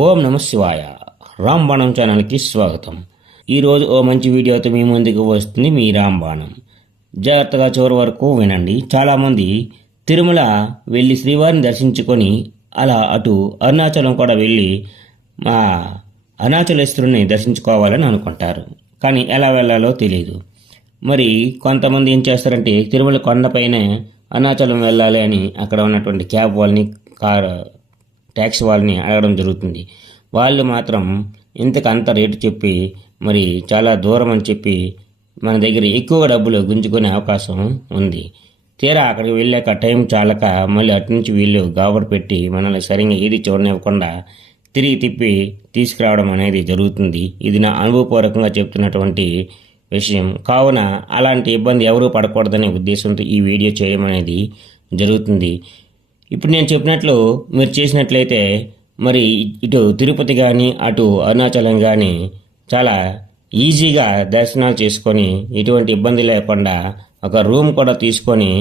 ఓం నమ శివాయ. రాంబాణం ఛానల్కి స్వాగతం. ఈరోజు ఓ మంచి వీడియోతో మీ ముందుకు వస్తుంది మీ రాంబాణం జాగ్రత్తగా చివరి వరకు వినండి. చాలామంది తిరుమల వెళ్ళి శ్రీవారిని దర్శించుకొని అలా అటు అరుణాచలం కూడా వెళ్ళి మా అరుణాచలేశ్వరుని దర్శించుకోవాలని అనుకుంటారు. కానీ ఎలా వెళ్ళాలో తెలియదు మరి కొంతమంది ఏం చేస్తారంటే తిరుమల కొండపైనే అరుణాచలం వెళ్ళాలి అని అక్కడ ఉన్నటువంటి క్యాబ్ వాళ్ళని కార్ ట్యాక్సీ వాళ్ళని అడగడం జరుగుతుంది. వాళ్ళు మాత్రం ఇంతకు అంత రేటు చెప్పి మరి చాలా దూరం అని చెప్పి మన దగ్గర ఎక్కువ డబ్బులు గుంజుకునే అవకాశం ఉంది. తీరా అక్కడికి వెళ్ళాక టైం చాలక మళ్ళీ అటు నుంచి వీళ్ళు గాబడి పెట్టి మనల్ని సరిగ్గా ఏది చూడనివ్వకుండా తిరిగి తిప్పి తీసుకురావడం అనేది జరుగుతుంది. ఇది నా అనుభవపూర్వకంగా చెప్తున్నటువంటి విషయం. కావున అలాంటి ఇబ్బంది ఎవరూ పడకూడదనే ఉద్దేశంతో ఈ వీడియో చేయడం అనేది జరుగుతుంది. ఇప్పుడు నేను చెప్పినట్లు మీరు చేసినట్లయితే మరి ఇటు తిరుపతి కానీ అటు అరుణాచలం కానీ చాలా ఈజీగా దర్శనాలు చేసుకొని ఎటువంటి ఇబ్బంది లేకుండా ఒక రూమ్ కూడా తీసుకొని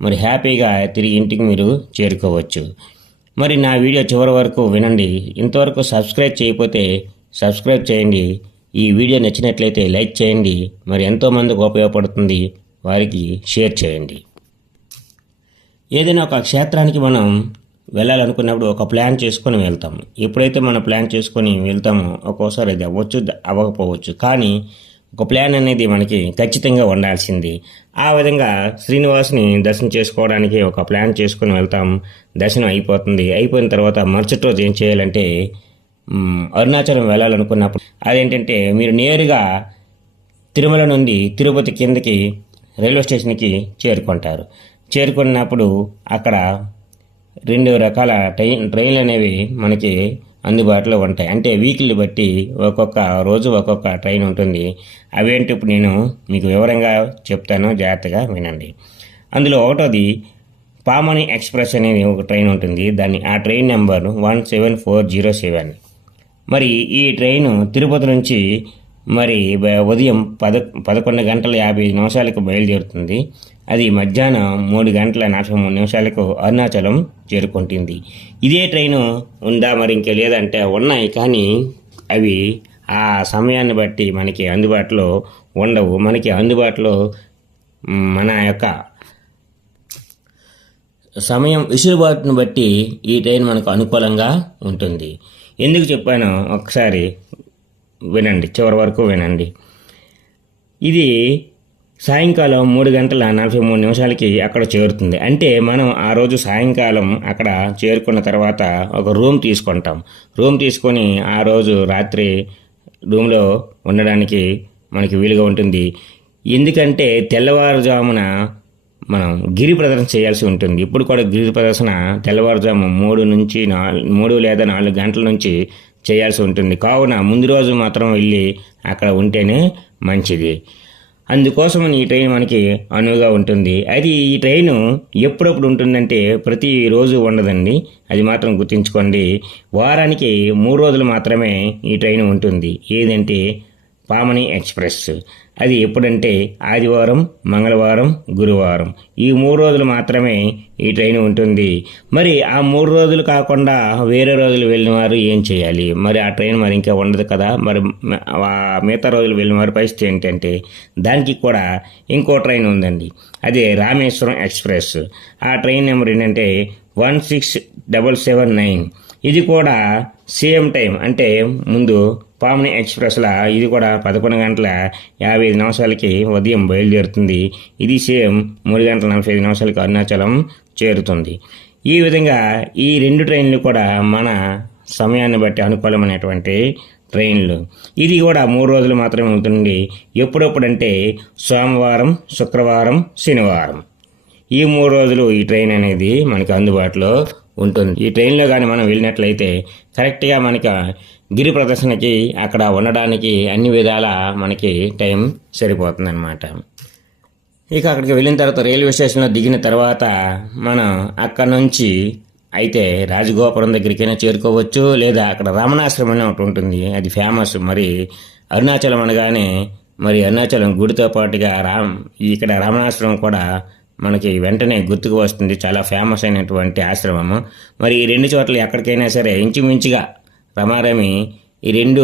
మరి హ్యాపీగా తిరిగి ఇంటికి మీరు చేరుకోవచ్చు. మరి నా వీడియో చివరి వరకు వినండి. ఇంతవరకు సబ్స్క్రైబ్ చేయకపోతే సబ్స్క్రైబ్ చేయండి. ఈ వీడియో నచ్చినట్లయితే లైక్ చేయండి. మరి ఎంతోమందికి ఉపయోగపడుతుంది వారికి షేర్ చేయండి. ఏదైనా ఒక క్షేత్రానికి మనం వెళ్ళాలనుకున్నప్పుడు ఒక ప్లాన్ చేసుకొని వెళ్తాం ఎప్పుడైతే మనం ప్లాన్ చేసుకొని వెళ్తామో ఒక్కోసారి అది అవ్వచ్చు అవ్వకపోవచ్చు. కానీ ఒక ప్లాన్ అనేది మనకి ఖచ్చితంగా ఉండాల్సింది. ఆ విధంగా శ్రీనివాసుని దర్శనం చేసుకోవడానికి ఒక ప్లాన్ చేసుకొని వెళ్తాం. దర్శనం అయిపోతుంది. అయిపోయిన తర్వాత మరుసటి రోజు ఏం చేయాలంటే అరుణాచలం వెళ్ళాలనుకున్నప్పుడు అదేంటంటే మీరు నేరుగా తిరుమల నుండి తిరుపతి కిందకి రైల్వే స్టేషన్కి చేరుకుంటారు. చేరుకున్నప్పుడు అక్కడ రెండు రకాల ట్రైన్ ట్రైన్లు అనేవి మనకి అందుబాటులో ఉంటాయి. అంటే వీక్లీ బట్టి ఒక్కొక్క రోజు ఒక్కొక్క ట్రైన్ ఉంటుంది. అవేంటి ఇప్పుడు నేను మీకు వివరంగా చెప్తాను. జాగ్రత్తగా వినండి. అందులో ఒకటోది పామని ఎక్స్ప్రెస్ అనేది ఒక ట్రైన్ ఉంటుంది. దాన్ని ఆ train number one seven four zero seven. మరి ఈ ట్రైను తిరుపతి నుంచి మరి ఉదయం పద పదకొండు గంటల యాభై నిమిషాలకు బయలుదేరుతుంది. అది మధ్యాహ్నం మూడు గంటల నలభై మూడు నిమిషాలకు అరుణాచలం చేరుకుంటుంది. ఇదే ట్రైను ఉందా మరి ఇంకా లేదంటే ఉన్నాయి కానీ అవి ఆ సమయాన్ని బట్టి మనకి అందుబాటులో ఉండవు. మనకి అందుబాటులో మన యొక్క సమయం విసులుబాటును బట్టి ఈ ట్రైన్ మనకు అనుకూలంగా ఉంటుంది. ఎందుకు చెప్పానో ఒకసారి వినండి. చివరి వరకు వినండి. ఇది సాయంకాలం మూడు గంటల నలభై మూడు నిమిషాలకి అక్కడ చేరుతుంది. అంటే మనం ఆ రోజు సాయంకాలం అక్కడ చేరుకున్న తర్వాత ఒక రూమ్ తీసుకుంటాం. రూమ్ తీసుకొని ఆ రోజు రాత్రి రూమ్లో ఉండడానికి మనకి వీలుగా ఉంటుంది. ఎందుకంటే తెల్లవారుజామున మనం గిరి ప్రదర్శన చేయాల్సి ఉంటుంది. ఇప్పుడు కూడా గిరి ప్రదర్శన తెల్లవారుజాము మూడు నుంచి నాలుగు మూడు లేదా నాలుగు గంటల నుంచి చేయాల్సి ఉంటుంది. కావున ముందు రోజు మాత్రం వెళ్ళి అక్కడ ఉంటేనే మంచిది. అందుకోసం ఈ ట్రైన్ మనకి అనువుగా ఉంటుంది. అది ఈ ట్రైను ఎప్పుడప్పుడు ఉంటుందంటే ప్రతి రోజు ఉండదండి. అది మాత్రం గుర్తుంచుకోండి. వారానికి మూడు రోజులు మాత్రమే ఈ ట్రైన్ ఉంటుంది. ఏదంటే పామని ఎక్స్ప్రెస్. అది ఎప్పుడంటే ఆదివారం మంగళవారం గురువారం. ఈ మూడు రోజులు మాత్రమే ఈ ట్రైన్ ఉంటుంది. మరి ఆ మూడు రోజులు కాకుండా వేరే రోజులు వెళ్ళిన వారు ఏం చేయాలి? మరి ఆ ట్రైన్ మరి ఇంకా ఉండదు కదా? మరి మిగతా రోజులు వెళ్ళిన వారి పరిస్థితి ఏంటంటే దానికి కూడా ఇంకో ట్రైన్ ఉందండి. అదే రామేశ్వరం ఎక్స్ప్రెస్. ఆ ట్రైన్ నెంబర్ ఏంటంటే one six double seven nine. ఇది కూడా సేమ్ టైం అంటే ముందు పామని ఎక్స్ప్రెస్లా ఇది కూడా పదకొండు గంటల యాభై ఐదు నిమిషాలకి ఉదయం బయలుదేరుతుంది. ఇది సేమ్ మూడు గంటల నలభై ఐదు నిమిషాలకి అరుణాచలం చేరుతుంది. ఈ విధంగా ఈ రెండు ట్రైన్లు కూడా మన సమయాన్ని బట్టి అనుకూలమైనటువంటి ట్రైన్లు. ఇది కూడా మూడు రోజులు మాత్రమే ఉంటుంది ఎప్పుడప్పుడంటే సోమవారం శుక్రవారం శనివారం. ఈ మూడు రోజులు ఈ ట్రైన్ అనేది మనకి అందుబాటులో ఉంటుంది. ఈ ట్రైన్లో కానీ మనం వెళ్ళినట్లయితే కరెక్ట్గా మనకి గిరి ప్రదర్శనకి అక్కడ ఉండడానికి అన్ని విధాల మనకి టైం సరిపోతుందన్నమాట. ఇక అక్కడికి వెళ్ళిన తర్వాత రైల్వే స్టేషన్లో దిగిన తర్వాత మనం అక్కడ నుంచి అయితే రాజగోపురం దగ్గరికైనా చేరుకోవచ్చు లేదా అక్కడ రమణాశ్రమం అని ఒకటి ఉంటుంది. అది ఫేమస్ మరి అరుణాచలం అనగానే మరి అరుణాచలం గుడితో పాటుగా రామ్ ఇక్కడ రమణాశ్రమం కూడా మనకి వెంటనే గుర్తుకు వస్తుంది. చాలా ఫేమస్ అయినటువంటి ఆశ్రమము. మరి ఈ రెండు చోట్ల ఎక్కడికైనా సరే ఇంచుమించుగా రమారమి ఈ రెండు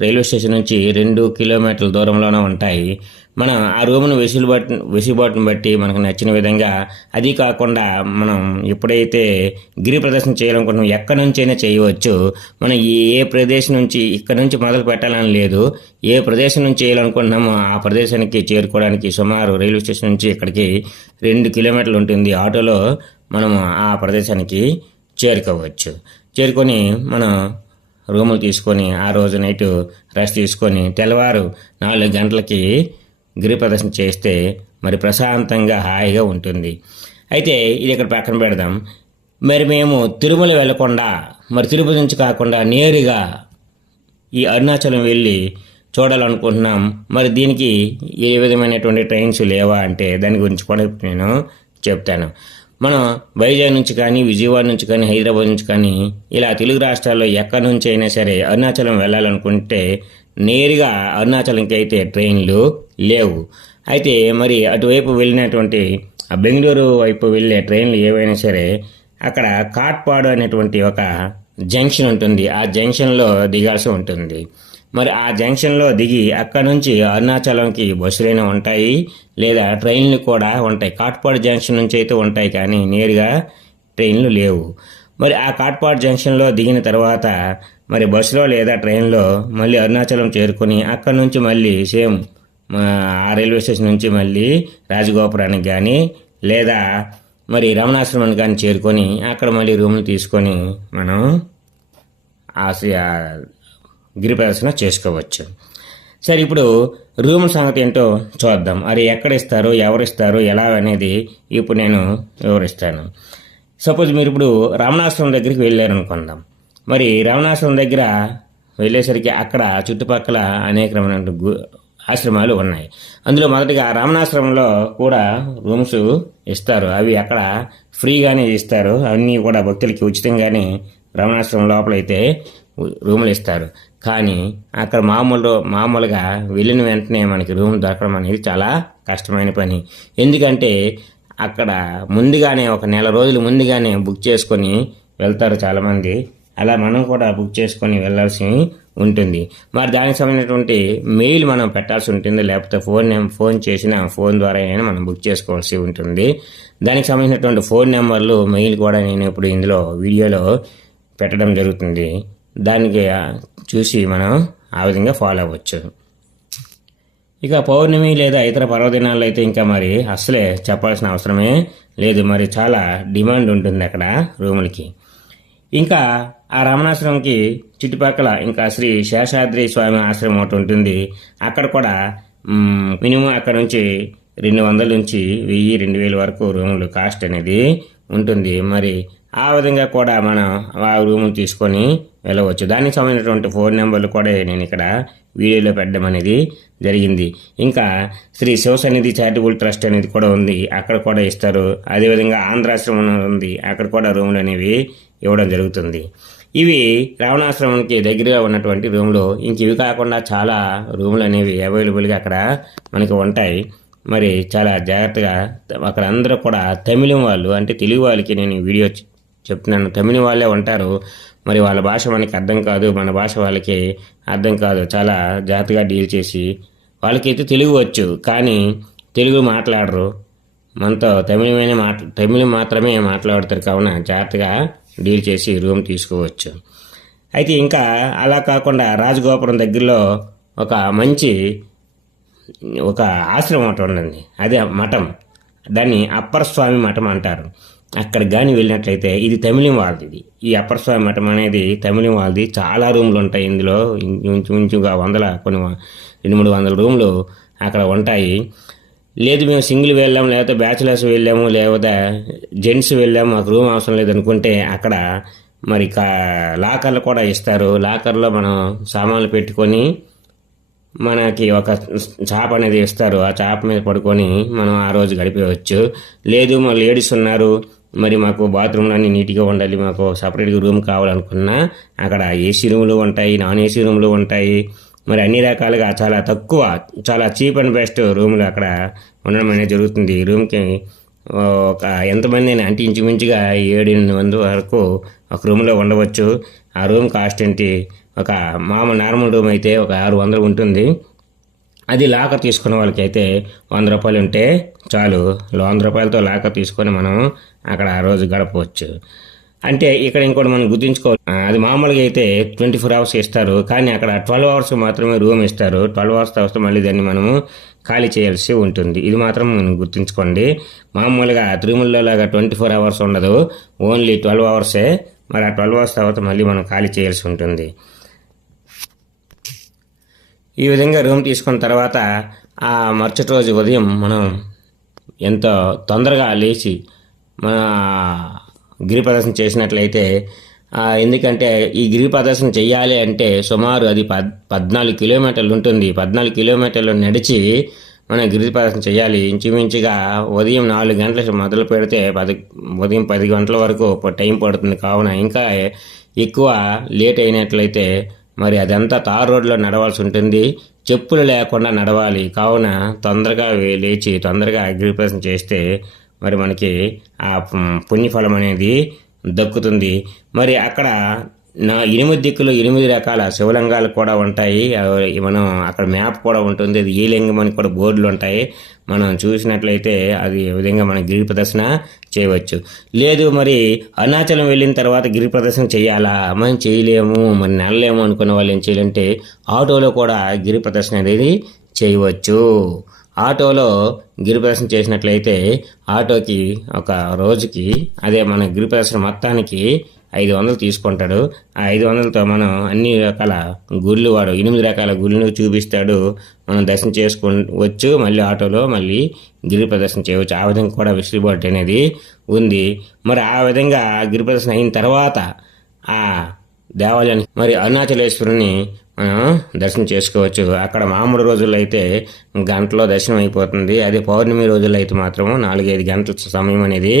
రైల్వే స్టేషన్ నుంచి రెండు కిలోమీటర్ల దూరంలోనే ఉంటాయి. మనం ఆ రూమ్ను వెసులుబాటు వెసులుబాటును బట్టి మనకు నచ్చిన విధంగా అది కాకుండా మనం ఎప్పుడైతే గిరి ప్రదర్శన చేయాలనుకుంటున్నాం ఎక్కడి నుంచైనా చేయవచ్చు. మనం ఏ ప్రదేశం నుంచి ఇక్కడ నుంచి మొదలు పెట్టాలని లేదు. ఏ ప్రదేశం నుంచి చేయాలనుకుంటున్నామో ఆ ప్రదేశానికి చేరుకోవడానికి సుమారు రైల్వే స్టేషన్ నుంచి ఇక్కడికి రెండు కిలోమీటర్లు ఉంటుంది. ఆటోలో మనం ఆ ప్రదేశానికి చేరుకోవచ్చు. చేరుకొని మనం రూములు తీసుకొని ఆ రోజు నైట్ రెస్ట్ తీసుకొని తెల్లవారు నాలుగు గంటలకి గిరి ప్రదర్శన చేస్తే మరి ప్రశాంతంగా హాయిగా ఉంటుంది. అయితే ఇది ఇక్కడ పక్కన పెడదాం. మరి మేము తిరుమల వెళ్ళకుండా మరి తిరుపతి నుంచి కాకుండా నేరుగా ఈ అరుణాచలం వెళ్ళి చూడాలనుకుంటున్నాం. మరి దీనికి ఏ విధమైనటువంటి ట్రైన్స్ లేవా అంటే దాని గురించి కూడా నేను చెప్తాను. మనం వైజాగ్ నుంచి కానీ విజయవాడ నుంచి కానీ హైదరాబాద్ నుంచి కానీ ఇలా తెలుగు రాష్ట్రాల్లో ఎక్కడి నుంచి అయినా సరే అరుణాచలం వెళ్ళాలనుకుంటే నేరుగా అరుణాచలంకి అయితే ట్రైన్లు లేవు. అయితే మరి అటువైపు వెళ్ళినటువంటి ఆ బెంగళూరు వైపు వెళ్ళే ట్రైన్లు ఏవైనా సరే అక్కడ కాట్పాడు అనేటువంటి ఒక జంక్షన్ ఉంటుంది. ఆ జంక్షన్లో దిగాల్సి ఉంటుంది. మరి ఆ జంక్షన్లో దిగి అక్కడ నుంచి అరుణాచలంకి బస్సులైనా ఉంటాయి లేదా ట్రైన్లు కూడా ఉంటాయి. కాట్పాడు జంక్షన్ నుంచి అయితే ఉంటాయి కానీ నేరుగా ట్రైన్లు లేవు. మరి ఆ కాట్పాడు జంక్షన్లో దిగిన తర్వాత మరి బస్సులో లేదా ట్రైన్లో మళ్ళీ అరుణాచలం చేరుకొని అక్కడ నుంచి మళ్ళీ సేమ్ ఆ రైల్వే స్టేషన్ నుంచి మళ్ళీ రాజగోపురానికి కానీ లేదా మరి రమణాశ్రమానికి కానీ చేరుకొని అక్కడ మళ్ళీ రూమ్లు తీసుకొని మనం ఆ గిరిప్రదర్శన చేసుకోవచ్చు. సరే ఇప్పుడు రూమ్ సంగతి ఏంటో చూద్దాం. అది ఎక్కడ ఇస్తారు ఎవరు ఇస్తారు ఎలా అనేది ఇప్పుడు నేను వివరిస్తాను. సపోజ్ మీరు ఇప్పుడు రామణాశ్రమం దగ్గరికి వెళ్ళారనుకుందాం. మరి రామణాశ్రమం దగ్గర వెళ్ళేసరికి అక్కడ చుట్టుపక్కల అనేకమైన ఆశ్రమాలు ఉన్నాయి. అందులో మొదటిగా రామణాశ్రమంలో కూడా రూమ్స్ ఇస్తారు. అవి అక్కడ ఫ్రీగానే ఇస్తారు. అన్నీ కూడా భక్తులకి ఉచితంగానే రమణాశ్రమం లోపలైతే రూములు ఇస్తారు. కానీ అక్కడ మామూలు మామూలుగా వెళ్ళిన వెంటనే మనకి రూమ్ దొరకడం అనేది చాలా కష్టమైన పని. ఎందుకంటే అక్కడ ముందుగానే ఒక నెల రోజులు ముందుగానే బుక్ చేసుకొని వెళ్తారు చాలామంది. అలా మనం కూడా బుక్ చేసుకొని వెళ్ళాల్సి ఉంటుంది. మరి దానికి సంబంధించినటువంటి మెయిల్ మనం పెట్టాల్సి ఉంటుంది. లేకపోతే ఫోన్ ఫోన్ చేసిన ఫోన్ ద్వారా అయినా మనం బుక్ చేసుకోవాల్సి ఉంటుంది. దానికి సంబంధించినటువంటి ఫోన్ నెంబర్లు మెయిల్ కూడా నేను ఇప్పుడు ఇందులో వీడియోలో పెట్టడం జరుగుతుంది. దానికి చూసి మనం ఆ విధంగా ఫాలో అవ్వచ్చు. ఇక పౌర్ణమి లేదా ఇతర పర్వదినాల్లో అయితే ఇంకా మరి అసలే చెప్పాల్సిన అవసరమే లేదు. మరి చాలా డిమాండ్ ఉంటుంది అక్కడ రూములకి. ఇంకా ఆ రమణాశ్రమంకి చుట్టుపక్కల ఇంకా శ్రీ శేషాద్రి స్వామి ఆశ్రమం ఒకటి ఉంటుంది. అక్కడ కూడా మినిమం అక్కడ నుంచి రెండు వందల నుంచి వెయ్యి రెండు వేల వరకు రూములు కాస్ట్ అనేది ఉంటుంది. మరి ఆ విధంగా కూడా మనం ఆ రూములు తీసుకొని వెళ్ళవచ్చు. దానికి సంబంధించినటువంటి ఫోన్ నెంబర్లు కూడా నేను ఇక్కడ వీడియోలో పెట్టడం అనేది జరిగింది. ఇంకా శ్రీ శివసన్నిధి చారిటబుల్ ట్రస్ట్ అనేది కూడా ఉంది. అక్కడ కూడా ఇస్తారు. అదేవిధంగా ఆంధ్రాశ్రమం ఉంది. అక్కడ కూడా రూములు అనేవి ఇవ్వడం జరుగుతుంది. ఇవి రావణాశ్రమంకి దగ్గరగా ఉన్నటువంటి రూమ్లు. ఇంక ఇవి కాకుండా చాలా రూములు అనేవి అవైలబుల్గా అక్కడ మనకి ఉంటాయి. మరి చాలా జాగ్రత్తగా అక్కడ అందరూ కూడా తమిళం వాళ్ళు అంటే తెలుగు వాళ్ళకి నేను వీడియో చెప్తున్నాను. తమిళ వాళ్ళే ఉంటారు. మరి వాళ్ళ భాష మనకి అర్థం కాదు. మన భాష వాళ్ళకి అర్థం కాదు. చాలా జాగ్రత్తగా డీల్ చేసి వాళ్ళకైతే తెలుగు వచ్చు. కానీ తెలుగు మాట్లాడరు. మనతో తమిళమైన మాట్లా తమిళం మాత్రమే మాట్లాడతారు. కావున జాగ్రత్తగా డీల్ చేసి రూమ్ తీసుకోవచ్చు. అయితే ఇంకా అలా కాకుండా రాజగోపురం దగ్గరలో ఒక మంచి ఒక ఆశ్రమం ఒకటి ఉండండి అదే మఠం. దాన్ని అప్పర్ స్వామి మఠం అంటారు. అక్కడ కానీ వెళ్ళినట్లయితే ఇది తమిళం వాళ్ళది ఈ అప్పర్ స్వామి మఠం అనేది తమిళం వాళ్ళది. చాలా రూమ్లు ఉంటాయి ఇందులో ఇంచుమించుగా వందల కొన్ని రెండు మూడు వందల రూమ్లు అక్కడ ఉంటాయి. లేదు మేము సింగిల్ వెళ్ళాము లేకపోతే బ్యాచులర్స్ వెళ్ళాము లేకపోతే జెంట్స్ వెళ్ళాము మాకు రూమ్ అవసరం లేదనుకుంటే అక్కడ మరి కా లాకర్లు కూడా ఇస్తారు. లాకర్లో మనం సామాన్లు పెట్టుకొని మనకి ఒక చాప అనేది ఇస్తారు. ఆ చాప మీద పడుకొని మనం ఆ రోజు గడిపేయవచ్చు లేదు మా లేడీస్ ఉన్నారు. మరి మాకు బాత్రూమ్లు అన్నీ నీట్గా ఉండాలి మాకు సపరేట్గా రూమ్ కావాలనుకున్నా అక్కడ ఏసీ రూమ్లు ఉంటాయి నాన్ ఏసీ రూమ్లు ఉంటాయి. మరి అన్ని రకాలుగా చాలా తక్కువ చాలా చీప్ అండ్ బెస్ట్ రూమ్లు అక్కడ ఉండడం అనేది జరుగుతుంది. రూమ్కి ఒక ఎంతమంది అంటే ఇంచుమించుగా ఏడు ఎనిమిది మంది వరకు ఒక రూమ్లో ఉండవచ్చు. ఆ రూమ్ కాస్ట్ ఏంటి? ఒక మామూలు నార్మల్ రూమ్ అయితే ఒక ఆరు వందలు ఉంటుంది. అది లాకర్ తీసుకున్న వాళ్ళకి అయితే వంద రూపాయలు ఉంటే చాలు. వంద రూపాయలతో లాకర్ తీసుకొని మనం అక్కడ ఆ రోజు గడపవచ్చు. అంటే ఇక్కడ ఇంకోటి మనం గుర్తుంచుకోవాలి. అది మామూలుగా అయితే ట్వంటీ ఫోర్ అవర్స్ ఇస్తారు. కానీ అక్కడ ట్వెల్వ్ అవర్స్ మాత్రమే రూమ్ ఇస్తారు. ట్వెల్వ్ అవర్స్ తర్వాత మళ్ళీ దాన్ని మనము ఖాళీ చేయాల్సి ఉంటుంది. ఇది మాత్రం మనం గుర్తుంచుకోండి. మామూలుగా తిరుమలలో లాగా ట్వంటీ ఫోర్ అవర్స్ ఉండదు. ఓన్లీ ట్వెల్వ్ అవర్సే. మరి ఆ ట్వెల్వ్ అవర్స్ తర్వాత మళ్ళీ మనం ఖాళీ చేయాల్సి ఉంటుంది. ఈ విధంగా రూమ్ తీసుకున్న తర్వాత ఆ మరుసటి రోజు ఉదయం మనం ఎంతో తొందరగా లేచి మన గిరి ప్రదర్శన చేసినట్లయితే ఎందుకంటే ఈ గిరి ప్రదర్శన చేయాలి అంటే సుమారు అది పద్ పద్నాలుగు కిలోమీటర్లు ఉంటుంది. పద్నాలుగు కిలోమీటర్లు నడిచి మనం గిరి ప్రదర్శన చేయాలి ఇంచుమించుగా ఉదయం నాలుగు గంటలకు మొదలు పెడితే పది ఉదయం పది గంటల వరకు టైం పడుతుంది. కావున ఇంకా ఎక్కువ లేట్ అయినట్లయితే మరి అదంతా తార్ రోడ్లో నడవాల్సి ఉంటుంది. చెప్పులు లేకుండా నడవాలి. కావున తొందరగా లేచి తొందరగా అగ్రిప్రదర్శన చేస్తే మరి మనకి ఆ పుణ్యఫలం అనేది దక్కుతుంది. మరి అక్కడ నా ఎనిమిది దిక్కులు ఎనిమిది రకాల శివలింగాలు కూడా ఉంటాయి. మనం అక్కడ మ్యాప్ కూడా ఉంటుంది. అది ఏ లింగం అని కూడా బోర్డులు ఉంటాయి. మనం చూసినట్లయితే అది విధంగా మనం గిరి ప్రదర్శన చేయవచ్చు. లేదు మరి అరుణాచలం వెళ్ళిన తర్వాత గిరి ప్రదర్శన చేయాలా? మనం చేయలేము. మరి నెలలేము అనుకున్న వాళ్ళు ఏం చేయాలంటే ఆటోలో కూడా గిరి ప్రదర్శన అనేది చేయవచ్చు. ఆటోలో గిరి ప్రదర్శన చేసినట్లయితే ఆటోకి ఒక రోజుకి అదే మన గిరి ప్రదర్శన మొత్తానికి ఐదు వందలు తీసుకుంటాడు. ఆ ఐదు వందలతో మనం అన్ని రకాల గుళ్ళు వాడు ఎనిమిది రకాల గుళ్ళు చూపిస్తాడు. మనం దర్శనం చేసుకోవచ్చు మళ్ళీ ఆటోలో మళ్ళీ గిరి ప్రదర్శన చేయవచ్చు. ఆ విధంగా కూడా వెసులుబాటు అనేది ఉంది. మరి ఆ విధంగా గిరి ప్రదర్శన అయిన తర్వాత ఆ దేవాలయానికి మరి అరుణాచలేశ్వరుని దర్శనం చేసుకోవచ్చు. అక్కడ మామూలు రోజుల్లో అయితే గంటలో దర్శనం అయిపోతుంది. అదే పౌర్ణమి రోజుల్లో అయితే మాత్రం నాలుగైదు గంటల సమయం అనేది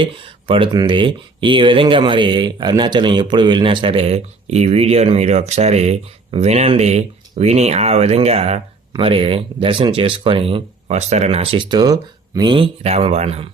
పడుతుంది. ఈ విధంగా మరి అరుణాచలం ఎప్పుడు వెళ్ళినా సరే ఈ వీడియోని మీరు ఒకసారి వినండి. విని ఆ విధంగా మరి దర్శనం చేసుకొని వస్తారని ఆశిస్తూ మీ రామబాణం.